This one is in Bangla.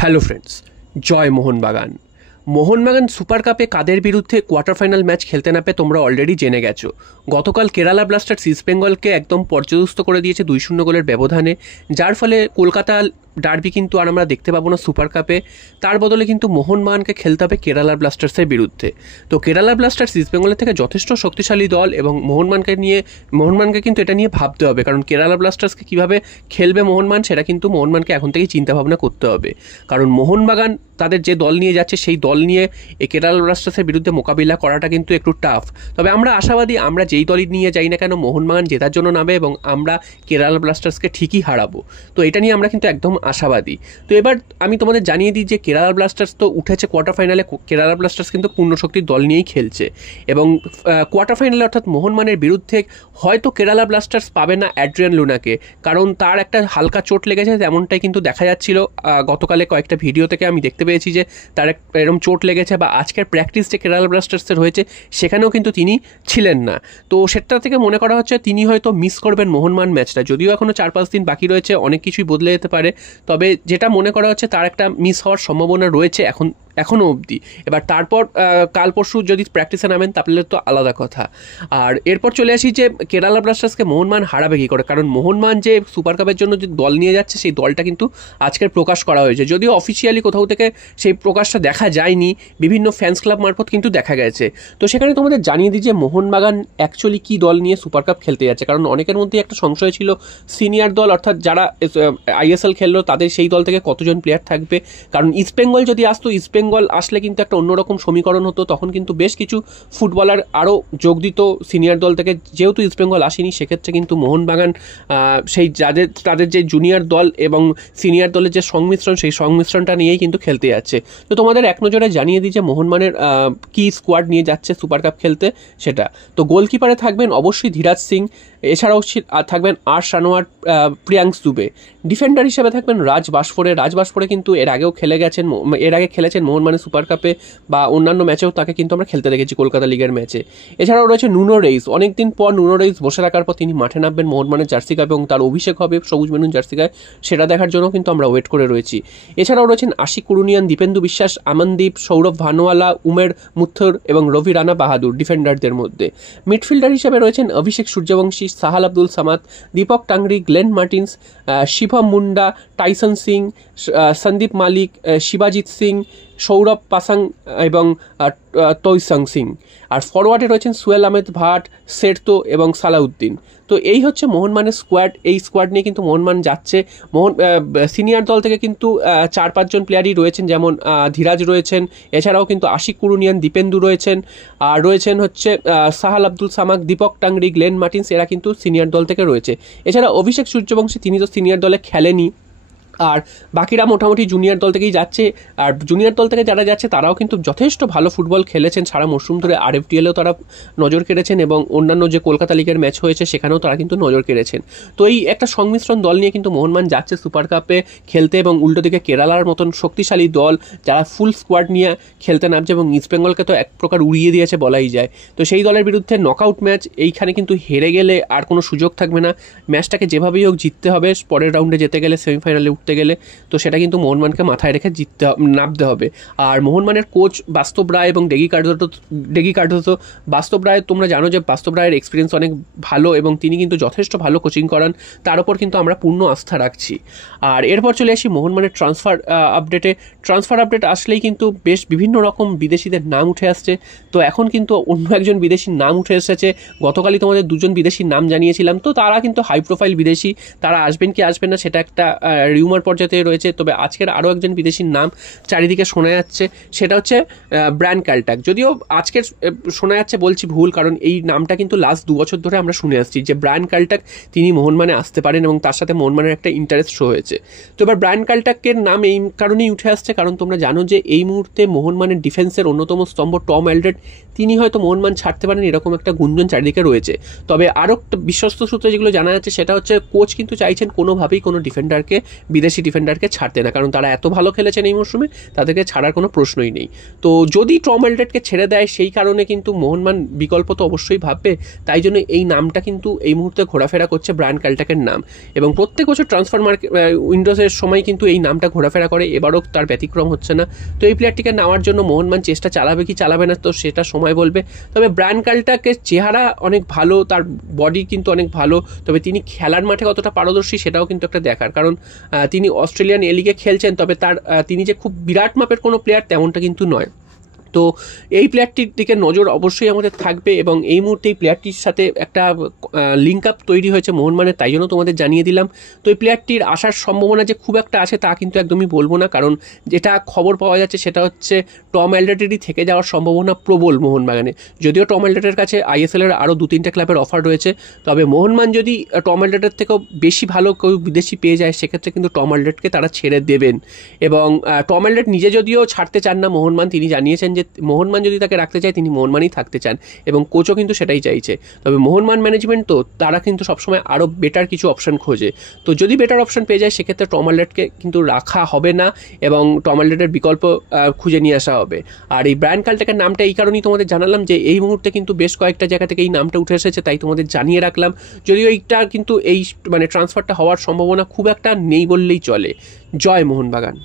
হ্যালো ফ্রেন্ডস, জয় মোহনবাগান। মোহনবাগান সুপার কাপে কাদের বিরুদ্ধে কোয়ার্টার ফাইনাল ম্যাচ খেলতে নামবে তোমরা অলরেডি জেনে গেছো। গতকাল কেরালা ব্লাস্টার্স ইস্ট বেঙ্গলকে একদম পর্যদস্ত করে দিয়েছে 2-0 গোলের ব্যবধানে, যার ফলে কলকাতা ডার্বি কিন্তু আর আমরা দেখতে পাবো না সুপার কাপে। তার বদলে কিন্তু মোহনবাগানকে খেলতে হবে কেরালা ব্লাস্টার্সের বিরুদ্ধে। তো কেরালা ব্লাস্টার্স ইস্ট বেঙ্গলের থেকে যথেষ্ট শক্তিশালী দল এবং মোহনবাগানকে কিন্তু এটা নিয়ে ভাবতে হবে, কারণ কেরালা ব্লাস্টার্সকে কীভাবে খেলবে মোহনবাগান সেটা কিন্তু মোহনবাগানকে এখন থেকেই চিন্তাভাবনা করতে হবে। কারণ মোহনবাগান তাদের যে দল নিয়ে যাচ্ছে সেই দল নিয়ে এই কেরালা ব্লাস্টার্সের বিরুদ্ধে মোকাবিলা করাটা কিন্তু একটু টাফ। তবে আমরা আশাবাদী, আমরা যেই দলই নিয়ে যাই না কেন মোহনবাগান জেতার জন্য নামে এবং আমরা কেরালা ব্লাস্টার্সকে ঠিকই হারাবো। তো এটা নিয়ে আমরা কিন্তু একদম আশাবাদী। তো এবার আমি তোমাদের জানিয়ে দিই যে কেরালা ব্লাস্টার্স তো উঠেছে কোয়ার্টার ফাইনালে। কেরালা ব্লাস্টার্স কিন্তু পূর্ণশক্তির দল নিয়েই খেলছে এবং কোয়ার্টার ফাইনালে অর্থাৎ মোহনবাগানের বিরুদ্ধে হয়তো কেরালা ব্লাস্টার্স পাবে না অ্যাড্রিয়ান লুনাকে, কারণ তার একটা হালকা চোট লেগেছে, তেমনটাই কিন্তু দেখা যাচ্ছিল। গতকালে কয়েকটা ভিডিও থেকে আমি দেখতে পেয়েছি যে তার এরকম চোট লেগেছে, বা আজকের প্র্যাকটিস যে কেরালা ব্লাস্টার্সের হয়েছে সেখানেও কিন্তু তিনি ছিলেন না। তো সেটা থেকে মনে করা হচ্ছে তিনি হয়তো মিস করবেন মোহনবাগান ম্যাচটা। যদিও এখনও 4-5 দিন বাকি রয়েছে, অনেক কিছুই বদলে যেতে পারে, তবে যেটা মনে করা হচ্ছে তার একটা মিস হওয়ার সম্ভাবনা রয়েছে এখনও অবধি। এবার তারপর কাল পরশু যদি প্র্যাকটিসে নামেন তাহলে তো আলাদা কথা। আর এরপর চলে আসি যে কেরালা ব্লাস্টার্সকে মোহনবাগান হারাবে কী করে, কারণ মোহনবাগান যে সুপার কাপের জন্য যে দল নিয়ে যাচ্ছে সেই দলটা কিন্তু আজকের প্রকাশ করা হয়েছে। যদিও অফিসিয়ালি কোথাও থেকে সেই প্রকাশটা দেখা যায়নি, বিভিন্ন ফ্যান্স ক্লাব মারফত কিন্তু দেখা গেছে। তো সেখানে তোমাদের জানিয়ে দিই যে মোহনবাগান অ্যাকচুয়ালি কী দল নিয়ে সুপার কাপ খেলতে যাচ্ছে, কারণ অনেকের মধ্যে একটা সংশয় ছিল সিনিয়র দল অর্থাৎ যারা আইএসএল খেললো তাদের সেই দল থেকে কতজন প্লেয়ার থাকবে। কারণ ইস্টবেঙ্গল যদি আসতো, ইস্টবেঙ্গল আসলে কিন্তু একটা অন্যরকম সমীকরণ হতো, তখন কিন্তু বেশ কিছু ফুটবলার আরও যোগ দিত সিনিয়র দল থেকে। যেহেতু ইস্টবেঙ্গল আসেনি সেক্ষেত্রে কিন্তু মোহনবাগান সেই তাদের যে জুনিয়র দল এবং সিনিয়র দলের যে সংমিশ্রণ সেই সংমিশ্রণটা নিয়েই কিন্তু খেলতে যাচ্ছে। তো তোমাদের এক নজরে জানিয়ে দিই যে মোহনবাগানের কি স্কোয়াড নিয়ে যাচ্ছে সুপার কাপ খেলতে সেটা। তো গোলকিপারে থাকবেন অবশ্যই ধীরাজ সিং, এছাড়াও থাকবেন আর সানোয়ার, প্রিয়াংশ দুবে। ডিফেন্ডার হিসেবে থাকবেন রাজ বাসফোরে কিন্তু এর আগে খেলেছেন মোহনবাগান সুপার কাপে বা অন্যান্য ম্যাচেও তাকে কিন্তু আমরা খেলতে দেখেছি কলকাতা লিগের ম্যাচে। এছাড়াও রয়েছে নুনো রেইস। অনেকদিন পর নুনো রেইস বসে থাকার পর তিনি মাঠে নামবেন মোহনবাগানের জার্সি কাপে এবং তার অভিষেক হবে সবুজ মেরুন জার্সি গায়ে, সেটা দেখার জন্য কিন্তু আমরা ওয়েট করে রয়েছি। এছাড়াও রয়েছেন আশিক কুরুনিয়ান, দীপেন্দু বিশ্বাস, আমনদীপ, সৌরভ ভানুয়ালা, উমের মুথর এবং রবি রানা বাহাদুর ডিফেন্ডারদের মধ্যে। মিডফিল্ডার হিসেবে রয়েছেন অভিষেক সূর্যবংশী, সাহাল আব্দুল সামাদ, দীপক টাংরি, গ্লেন মার্টিন্স, শিভম মুন্ডা, টাইসন সিং, সন্দীপ মালিক, শিবাজিৎ সিং, সৌরভ পাসাং এবং তৈসং সিং। আর ফরওয়ার্ডে রয়েছেন সুয়েল আহমেদ ভাট, সেরতো এবং সালাউদ্দিন। তো এই হচ্ছে মোহনবাগানের স্কোয়াড। এই স্কোয়াড নিয়ে কিন্তু মোহনবাগান যাচ্ছে। সিনিয়র দল থেকে কিন্তু 4-5 জন প্লেয়ারই রয়েছেন, যেমন ধীরাজ রয়েছেন, এছাড়াও কিন্তু আশিক কুরুনিয়ান, দীপেন্দু রয়েছেন, আর রয়েছেন হচ্ছে সাহাল আব্দুল সামাদ, দীপক টাংরি, গ্লেন মার্টিন্স, এরা কিন্তু সিনিয়র দল থেকে রয়েছে। এছাড়া অভিষেক সূর্যবংশী তিনি তো সিনিয়র দলে খেলেনি, আর বাকিরা মোটামুটি জুনিয়র দল থেকেই যাচ্ছে। আর জুনিয়র দল থেকে যারা যাচ্ছে তারাও কিন্তু যথেষ্ট ভালো ফুটবল খেলেছেন সারা মরশুম ধরে। আরএফটিএলেও তারা নজর কেড়েছেন এবং অন্যান্য যে কলকাতা লিগের ম্যাচ হয়েছে সেখানেও তারা কিন্তু নজর কেড়েছেন। তো এই একটা সংমিশ্রণ দল নিয়ে কিন্তু মোহনবাগান যাচ্ছে সুপার কাপে খেলতে, এবং উল্টো দিকে কেরালার মতন শক্তিশালী দল যারা ফুল স্কোয়াড নিয়ে খেলতে নামছে এবং ইস্টবেঙ্গলকে তো এক প্রকার উড়িয়ে দিয়েছে বলাই যায়। তো সেই দলের বিরুদ্ধে নকআউট ম্যাচ, এইখানে কিন্তু হেরে গেলে আর কোনো সুযোগ থাকবে না। ম্যাচটাকে যেভাবেই হোক জিততে হবে, পরের রাউন্ডে যেতে গেলে, সেমিফাইনালে উঠতে গেলে। তো সেটা কিন্তু মোহনবাগানকে মাথায় রেখে নামতে হবে। আর মোহনবাগানের কোচ বাস্তব রায় এবং ডেগি কার্ডোসো। বাস্তব রায়, তোমরা জানো যে বাস্তব রায়ের এক্সপিরিয়েন্স অনেক ভালো এবং তিনি কিন্তু যথেষ্ট ভালো কোচিং করান, তার উপর কিন্তু আমরা পূর্ণ আস্থা রাখছি। আর এরপর চলে আসি মোহনবাগানের ট্রান্সফার আপডেট আসলেই কিন্তু বেশ বিভিন্ন রকম বিদেশিদের নাম উঠে আসছে। তো এখন কিন্তু অন্য একজন বিদেশির নাম উঠে এসেছে। গতকালই তোমাদের 2জন বিদেশির নাম জানিয়েছিলাম, তো তারা কিন্তু হাই প্রোফাইল বিদেশি, তারা আসবেন কি আসবেন না সেটা একটা রিউমার পর্যায়ে রয়েছে। তবে আজকের আরও একজন বিদেশির নাম চারিদিকে শোনা যাচ্ছে, সেটা হচ্ছে ব্রায়ান ক্যালটাক। যদিও আজকের শোনা যাচ্ছে বলছি ভুল, কারণ এই নামটা কিন্তু লাস্ট 2 বছর ধরে আমরা শুনে আসছি যে ব্রায়ান ক্যালটাক তিনি মোহনবাগানে আসতে পারেন এবং তার সাথে মোহনবাগানের একটা ইন্টারেস্ট শো হয়েছে। তো এবার ব্রায়ান ক্যালটাকের নাম এই কারণেই উঠে আসছে, কারণ তোমরা জানো যে এই মুহূর্তে মোহনবাগানের ডিফেন্সের অন্যতম স্তম্ভ টম অ্যালড্রেড, তিনি হয়তো মোহনবাগান ছাড়তে পারেন এরকম একটা গুঞ্জন চারিদিকে রয়েছে। তবে আরও একটা বিশ্বস্ত সূত্রে যেগুলো জানা যাচ্ছে সেটা হচ্ছে কোচ কিন্তু চাইছেন কোনোভাবেই কোনো ডিফেন্ডারকে বিদেশ বিদেশি ডিফেন্ডারকে ছাড়তে না, কারণ তারা এত ভালো খেলেছেন এই মরশুমে, তাদেরকে ছাড়ার কোনো প্রশ্নই নেই। তো যদি টম অ্যালডারকে ছেড়ে দেয় সেই কারণে কিন্তু মোহনবাগান বিকল্প তো অবশ্যই ভাববে, তাই জন্য এই নামটা কিন্তু এই মুহূর্তে ঘোরাফেরা করছে ব্রায়ান ক্যালটাকের নাম। এবং প্রত্যেক বছর ট্রান্সফার মার্কেট উইন্ডোজের সময় কিন্তু এই নামটা ঘোরাফেরা করে, এবারও তার ব্যতিক্রম হচ্ছে না। তো এই প্লেয়ারটিকে নেওয়ার জন্য মোহনবাগান চেষ্টা চালাবে কি চালাবে না তো সেটা সময় বলবে। তবে ব্রায়ান ক্যালটাকের চেহারা অনেক ভালো, তার বডি কিন্তু অনেক ভালো, তবে তিনি খেলার মাঠে কতটা পারদর্শী সেটাও কিন্তু একটা দেখার, কারণ তিনি অস্ট্রেলিয়ান এ লিগে খেলছেন, তবে তিনি যে খুব বিরাট মাপের কোনো প্লেয়ার তেমনটা কিন্তু নয়। তো এই প্লেয়ারটির দিকে নজর অবশ্যই আমাদের থাকবে, এবং এই মুহূর্তে এই প্লেয়ারটির সাথে একটা লিঙ্ক আপ তৈরি হয়েছে মোহনবাগানের, তাই জন্য তোমাদের জানিয়ে দিলাম। তো এই প্লেয়ারটির আসার সম্ভাবনা যে খুব একটা আছে তা কিন্তু একদমই বলবো না, কারণ যেটা খবর পাওয়া যাচ্ছে সেটা হচ্ছে টম অ্যালডারটেরই থেকে যাওয়ার সম্ভাবনা প্রবল মোহনবাগানে। যদিও টম অ্যালডারটের কাছে আইএসএলের আরও 2-3টে ক্লাবের অফার রয়েছে, তবে মোহনবাগান যদি টম অ্যালডারটের থেকেও বেশি ভালো কেউ বিদেশি পেয়ে যায় সেক্ষেত্রে কিন্তু টম অ্যালডারটকে তারা ছেড়ে দেবেন। এবং টম অ্যালডারট নিজে যদিও ছাড়তে চান না মোহনবাগান, তিনি জানিয়েছেন যে মোহনবাগান যদি তাকে রাখতে চায় তিনি মোহনবাগানই থাকতে চান, এবং কোচও কিন্তু সেটাই চাইছে। তবে মোহনবাগান ম্যানেজমেন্ট তো তারা কিন্তু সবসময় আরও বেটার কিছু অপশন খোঁজে, তো যদি বেটার অপশন পেয়ে যায় সেক্ষেত্রে টম অ্যালডারটকে কিন্তু রাখা হবে না, এবং টম অ্যালডারটের বিকল্প খুঁজে নিয়ে আসা হবে। আর এই ব্রায়ান ক্যালটাকের নামটা এই কারণেই তোমাদের জানালাম যে এই মুহূর্তে কিন্তু বেশ কয়েকটা জায়গা থেকে এই নামটা উঠে এসেছে, তাই তোমাদের জানিয়ে রাখলাম। যদিও এইটা কিন্তু এই ট্রান্সফারটা হওয়ার সম্ভাবনা খুব একটা নেই বললেই চলে। জয় মোহনবাগান।